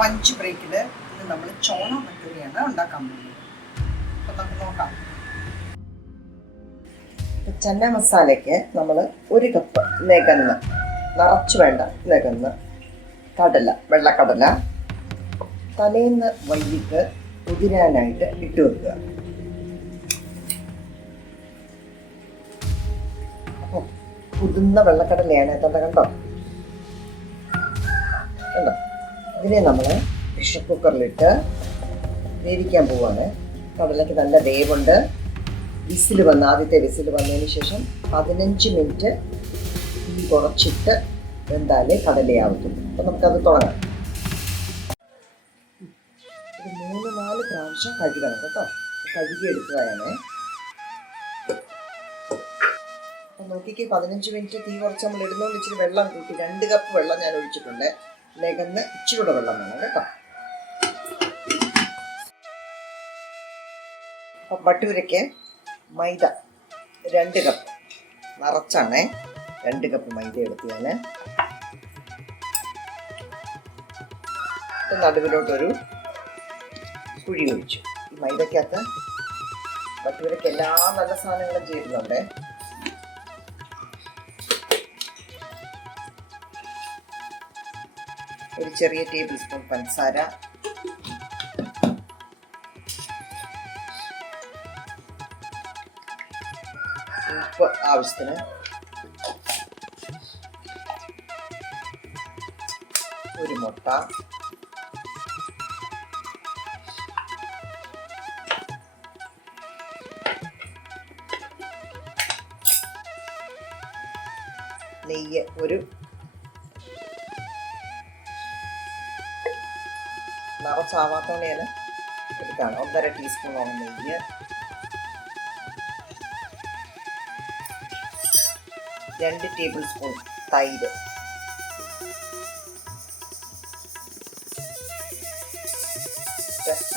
Punch ബ്രേക്കിൽ ഇന്ന് നമ്മൾ ചോള ഭട്ടൂരയാണ് ഉണ്ടാക്കാൻ പോകുന്നത്. അപ്പം നമുക്ക് നോക്കാം. ചന്ന മസാലയ്ക്ക് നമ്മൾ 1 കപ്പ് നികന്ന്, നിറച്ച് വേണ്ട, നികന്ന് കടല, വെള്ളക്കടല തലേന്ന് വൈകിട്ട് കുതിരാനായിട്ട് ഇട്ട് വെക്കുക. അപ്പോൾ കുതിർന്ന വെള്ളക്കടലയാണ് കണ്ടോ കണ്ടോ. ഇതിനെ നമ്മൾ പ്രഷർ കുക്കറിലിട്ട് വേവിക്കാൻ പോവാണ്. കടലയ്ക്ക് നല്ല വേവുണ്ട്. ആദ്യത്തെ വിസിൽ വന്നതിന് ശേഷം 15 മിനിറ്റ് തീ കുറച്ചിട്ട് വെന്താലേ കടലയാവത്തുള്ളൂ. അപ്പം നമുക്കത് തുടങ്ങാം. ഒരു 3-4 പ്രാവശ്യം കഴുകണം കേട്ടോ. കഴുകിയെടുക്കുകയാണ്. അപ്പം നോക്കിക്ക്, 15 മിനിറ്റ് തീ കുറച്ച് നമ്മൾ ഇടുന്നതുകൊണ്ട് ഇച്ചിരി വെള്ളം കൂട്ടി 2 കപ്പ് വെള്ളം ഞാൻ ഒഴിച്ചിട്ടുണ്ട്. നികന്ന് ഇച്ചിരൂടെ വെള്ളം വേണം കേട്ടോ. അപ്പം ഭട്ടൂരയ്ക്ക് മൈദ 2 കപ്പ് നിറച്ചാണേ. 2 കപ്പ് മൈദ എടുത്ത് ഞാൻ നടുവിലോട്ടൊരു കുഴി ഒഴിച്ചു. ഈ മൈദക്കകത്ത് ഭട്ടൂരയ്ക്ക് എല്ലാ നല്ല സാധനങ്ങളും ചേരുന്നുണ്ട്. ഒരു ചെറിയ ടേബിൾ സ്പൂൺ പഞ്ചസാര, ഉപ്പ് ആവശ്യത്തിന്, ഒരു മുട്ട, നെയ്യ് ഒരു നിറച്ചാവാത്തോണ്ട് ഞാൻ എടുത്താണ് 1.5 ടീസ്പൂണോളം നെയ്യ്, 2 ടേബിൾ സ്പൂൺ തൈര്,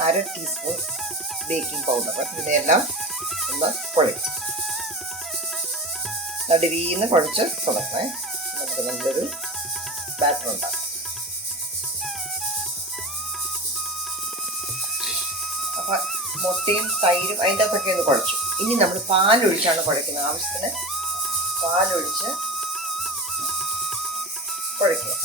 അര ടീസ്പൂൺ ബേക്കിംഗ് പൗഡർ. ഇവയെല്ലാം ഒന്ന് കുഴച്ച് നടുവീന്ന് കുഴച്ച് തുടങ്ങണേ. നമുക്ക് നല്ലൊരു ബാറ്റർ ഉണ്ടാകും. അപ്പം മുട്ടയും തൈരും അതിൻ്റെ അകത്തൊക്കെ ഒന്ന് കുഴച്ചു. ഇനി നമ്മൾ പാലൊഴിച്ചാണ് കുഴക്കുന്നത്. ആവശ്യത്തിന് പാലൊഴിച്ച് കുഴയ്ക്കുക.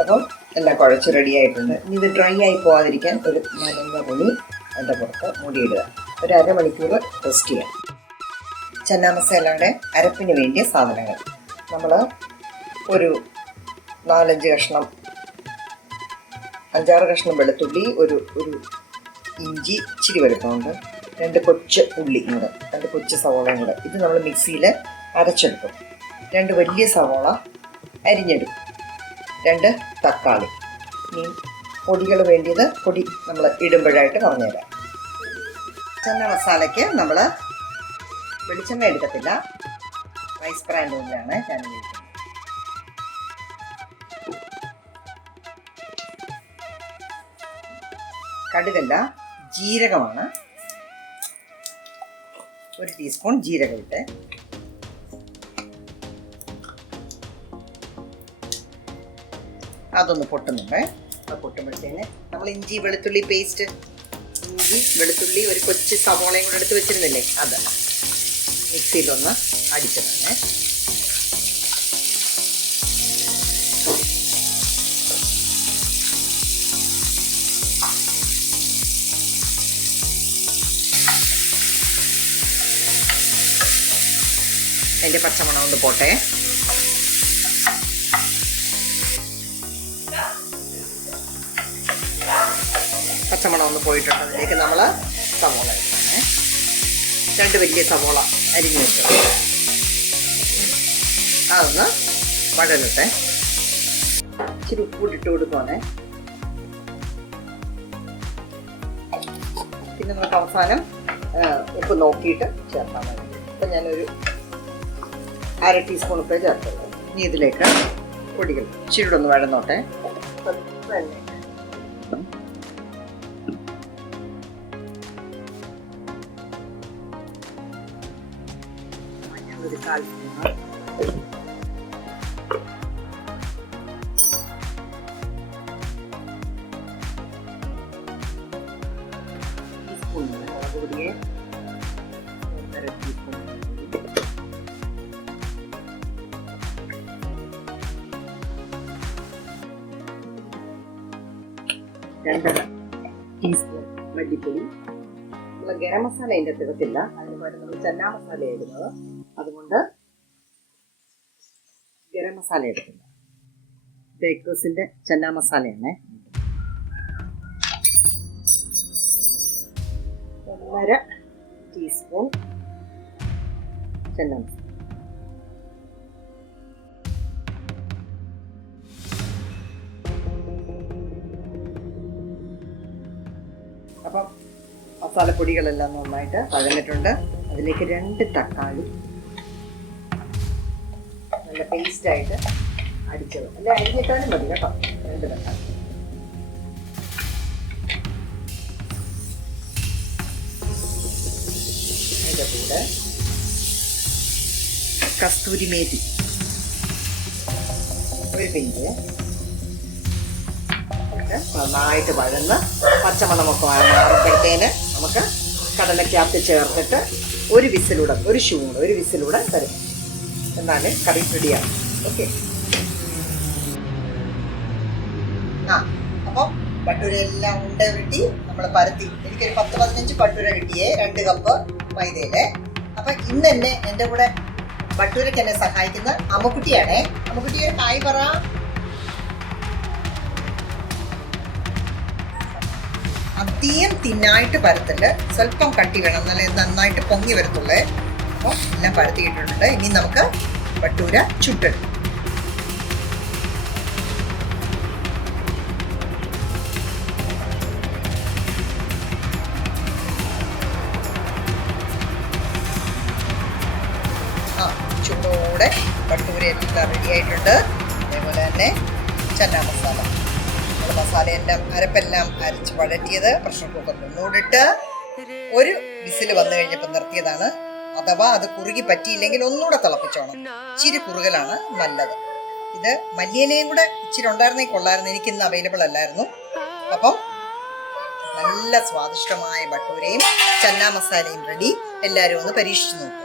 അപ്പം എല്ലാം കുഴച്ച് റെഡി ആയിട്ടുണ്ട്. ഇനി ഇത് ഡ്രൈ ആയി പോകാതിരിക്കാൻ ഒരു നനഞ്ഞ തുണി അതിൻ്റെ പുറത്ത് മൂടിയിടുക. ഒരു അരമണിക്കൂർ റെസ്റ്റ് ചെയ്യാം. ചന്ന മസാലയുടെ അരപ്പിന് വേണ്ടിയ സാധനങ്ങൾ നമ്മൾ ഒരു 4-5 കഷ്ണം, 5-6 കഷ്ണം വെളുത്തുള്ളി, ഒരു ഇഞ്ചി ഇച്ചിരി വലുപ്പമുണ്ട്, 2 കൊച്ചു ഉള്ളിയും കൂടെ, 2 കൊച്ചു സവോളയും കൂടെ. ഇത് നമ്മൾ മിക്സിയിൽ അരച്ചെടുക്കും. 2 വലിയ സവോള അരിഞ്ഞെടുക്കും, 2 തക്കാളി. ഇനി പൊടികൾ വേണ്ടിയത് പൊടി നമ്മൾ ഇടുമ്പോഴായിട്ട് പറഞ്ഞുതരാം. ചന്ന മസാലയ്ക്ക് നമ്മൾ വെളിച്ചെണ്ണ എടുക്കത്തില്ല, റൈസ് ബ്രാൻ ഓയിലാണ് ഞാൻ ഉപയോഗിക്കുന്നത്. കടുകല്ല, ജീരകമാണ്. 1 ടീസ്പൂൺ ജീരകം ഇട്ട് അതൊന്ന് പൊട്ടുന്നുണ്ട്. അത് പൊട്ടുമ്പോഴത്തേന് നമ്മൾ ഇഞ്ചി വെളുത്തുള്ളി പേസ്റ്റ്, ഇഞ്ചി വെളുത്തുള്ളി ഒരു കൊച്ചു സവോളയും കൂടെ എടുത്ത് വെച്ചിരുന്നില്ലേ, അത് മിക്സിയിലൊന്ന് അടിച്ചതാണ്. അതിൻ്റെ പച്ചമണം കൊണ്ട് പോട്ടെ. പച്ചമണം ഒന്ന് പോയിട്ടുണ്ട്. അതിലേക്ക് നമ്മൾ സവോള ഇടണേ. 2 വലിയ സവോള അരിഞ്ഞു വെച്ചത് അതൊന്ന് വഴലട്ടെ. ഇച്ചിരി ഉപ്പിട്ട് കൊടുക്കുവാണേ. പിന്നെ നമുക്ക് അവസാനം ഉപ്പ് നോക്കിയിട്ട് ചേർത്താൽ മതി. ഇപ്പം ഞാനൊരു അര ടീസ്പൂൺ ഉപ്പേ ചേർത്തുള്ളൂ. ഇനി ഇതിലേക്ക് പൊടികൾ ഇച്ചിരി ഒന്ന് വഴന്നോട്ടെ. ഒരു 1/4 സ്പൂണ്, ടീസ്പൂൺ മുളക് പൊടിയെ 1/2 ടീസ്പൂൺ, 2 ടീസ്പൂൺ മല്ലിപ്പൊടി. നമ്മൾ ഗരം മസാല അതിൻ്റെ തികത്തില്ല, അതിന് പകരം നമ്മൾ ചന്നാ മസാല ഇടുന്നത്, അതുകൊണ്ട് ഗരം മസാല എടുക്കില്ല. ബേക്കേഴ്സിൻ്റെ ചന്നാ മസാലയാണ്. 1/2 ടീസ്പൂൺ ചന്നാ മസാല. അപ്പം മസാലപ്പൊടികളെല്ലാം നന്നായിട്ട് വഴന്നിട്ടുണ്ട്. അതിലേക്ക് 2 തക്കാളി നല്ല പേസ്റ്റായിട്ട് അടിച്ചത്, അല്ല അരിഞ്ഞിട്ടാലും മതി കേട്ടോ. 2 തക്കാളി, അതിൻ്റെ കൂടെ കസ്തൂരി മേത്തി 1 പിഞ്ച് നന്നായിട്ട് വഴന്ന് പച്ചമണമൊക്കെ മാറുമ്പോഴത്തേന് നമുക്ക് കടലക്കകത്ത് ചേർത്തിട്ട് ഒരു വിസിലൂടെ തരും. എന്നാല് കറി റെഡിയാണ്. ഓക്കെ. അപ്പം ഭട്ടൂരെല്ലാം ഉരുട്ടി നമ്മൾ പരത്തി. എനിക്കൊരു 10-15 ഭട്ടൂര കിട്ടിയേ, 2 കപ്പ് മൈദയില്. അപ്പൊ ഇന്ന് തന്നെ എൻ്റെ കൂടെ ഭട്ടൂരയ്ക്ക് എന്നെ സഹായിക്കുന്ന അമ്മുക്കുട്ടിയാണേ. അമ്മുക്കുട്ടിയെ ഹായ് പറ. അധികം തിന്നായിട്ട് പരത്തില്ല, സ്വല്പം കട്ടി വേണം, എന്നാലേ നന്നായിട്ട് പൊങ്ങി വരത്തുള്ളേ. അപ്പോൾ എല്ലാം പരത്തിയിട്ടുണ്ട്. ഇനി നമുക്ക് ഭട്ടൂര ചുട്ടെടുക്കും. ചൂടോടെ ഭട്ടൂര എല്ലാം റെഡി ആയിട്ടുണ്ട്. അതേപോലെ തന്നെ ചന്നാ മസാല, മസാലയെല്ലാം അരപ്പെല്ലാം അരച്ച് വഴറ്റിയത് പ്രഷർ കുക്കറിൽ ഒന്നുകൂടിട്ട് 1 വിസിൽ വന്നു കഴിഞ്ഞപ്പോൾ നിർത്തിയതാണ്. അഥവാ അത് കുറുകി പറ്റിയില്ലെങ്കിൽ ഒന്നുകൂടെ തിളപ്പിച്ചോണം. ഇച്ചിരി കുറുകലാണ് നല്ലത്. ഇത് മല്ലിയിലയും കൂടെ ഇച്ചിരി ഉണ്ടായിരുന്നെങ്കിൽ കൊള്ളായിരുന്നു, എനിക്കിന്ന് അവൈലബിൾ അല്ലായിരുന്നു. അപ്പം നല്ല സ്വാദിഷ്ടമായ ഭട്ടൂരയും ചന്നാ മസാലയും റെഡി. എല്ലാവരും ഒന്ന് പരീക്ഷിച്ച് നോക്കുക.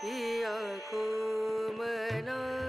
पिया को मना